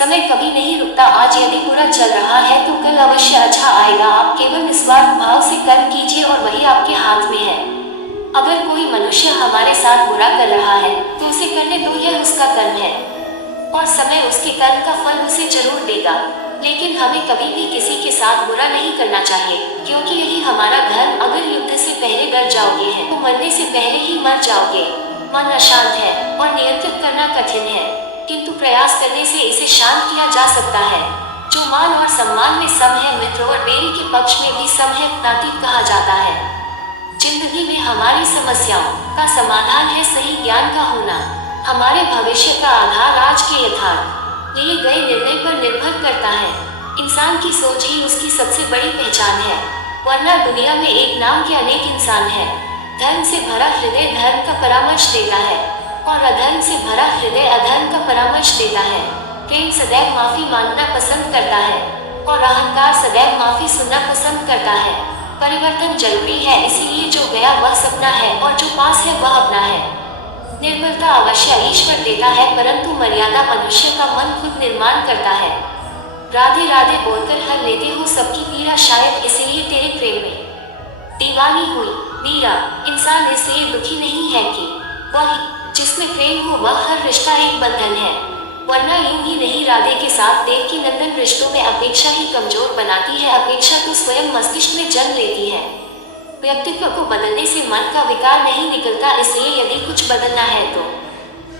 समय कभी नहीं रुकता। आज यदि बुरा चल रहा है तो कल अवश्य अच्छा आएगा। आप केवल निस्वार्थ भाव से कर्म कीजिए और वही आपके हाथ में है। अगर कोई मनुष्य हमारे साथ बुरा कर रहा है तो उसे करने दो, यह उसका कर्म है और समय उसके कर्म का फल उसे जरूर देगा। लेकिन हमें कभी भी किसी के साथ बुरा नहीं करना चाहिए, क्योंकि यही हमारा धर्म। अगर युद्ध से पहले डर जाओगे तो मरने से पहले ही मर जाओगे। मन अशांत है और नियंत्रित करना कठिन है, किंतु प्रयास करने से इसे शांत किया जा सकता है। जो मान और सम्मान में सम है, मित्र और बेरी के पक्ष में भी सम है, नातीत कहा जाता है। जिंदगी में हमारी समस्याओं का समाधान है सही ज्ञान का होना। हमारे भविष्य का आधार आज के यथार्थ लिए गए निर्णय पर निर्भर करता है। इंसान की सोच ही उसकी सबसे बड़ी पहचान है, वरना दुनिया में एक नाम के अनेक इंसान हैं। धर्म से भरा हृदय धर्म का परामर्श देता है और अधर्म से भरा हृदय अधर्म का परामर्श देता है। प्रेम सदैव माफी मांगना पसंद करता है और अहंकार सदैव माफी सुनना पसंद करता है। परिवर्तन जरूरी है, इसीलिए जो गया वह सपना है और जो पास है वह अपना है। निर्बलता अवश्य ईश्वर देता है, परंतु मर्यादा मनुष्य का मन खुद निर्माण करता है। राधे राधे बोलकर हर लेते हो सबकी पीड़ा, शायद इसीलिए तेरे प्रेम में दीवानी हुई मीरा। इंसान इसलिए दुखी नहीं है कि वह जिसमें प्रेम हो वह हर रिश्ता एक बंधन है, वरना यूं ही नहीं। राधे के साथ देवकी नंदन रिश्तों में अपेक्षा ही कमजोर बनाती है। अपेक्षा तो स्वयं मस्तिष्क में जन्म लेती है। व्यक्तित्व को बदलने से मन का विकार नहीं निकलता, इसलिए यदि कुछ बदलना है तो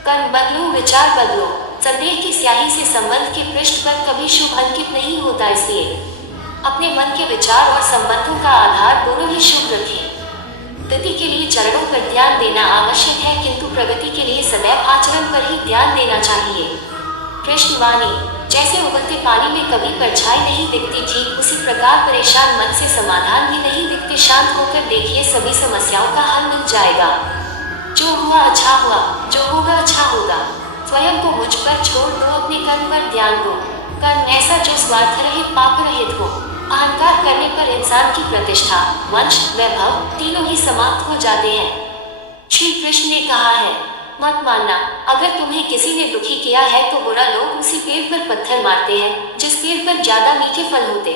कर्म बदलो, विचार बदलो। संदेह की स्याही से संबंध के पृष्ठ पर कभी शुभ अंकित नहीं होता, इसलिए अपने मन के विचार और संबंधों का आधार दोनों ही शुभ रखें। गति के लिए चरणों पर ध्यान देना आवश्यक है, किंतु प्रगति के लिए सदैव आचरण पर ही ध्यान देना चाहिए। कृष्णवाणी, जैसे उबलते पानी में कभी परछाई नहीं दिखती, ठीक उसी प्रकार परेशान मन से समाधान भी नहीं दिखते। शांत होकर देखिए, सभी समस्याओं का हल मिल जाएगा। जो हुआ अच्छा हुआ, जो होगा अच्छा होगा। स्वयं को मुझ पर छोड़ दो, अपने कर्म पर ध्यान दो। कर्म ऐसा जो स्वार्थ रहित पाप रहित हो। अहंकार करने पर इंसान की प्रतिष्ठा, वंश, वैभव तीनों ही समाप्त हो जाते हैं। श्री कृष्ण ने कहा है, मत मानना। अगर तुम्हें किसी ने दुखी किया है तो बुरा लोग उसी पेड़ पर पत्थर मारते हैं जिस पेड़ पर ज्यादा मीठे फल होते।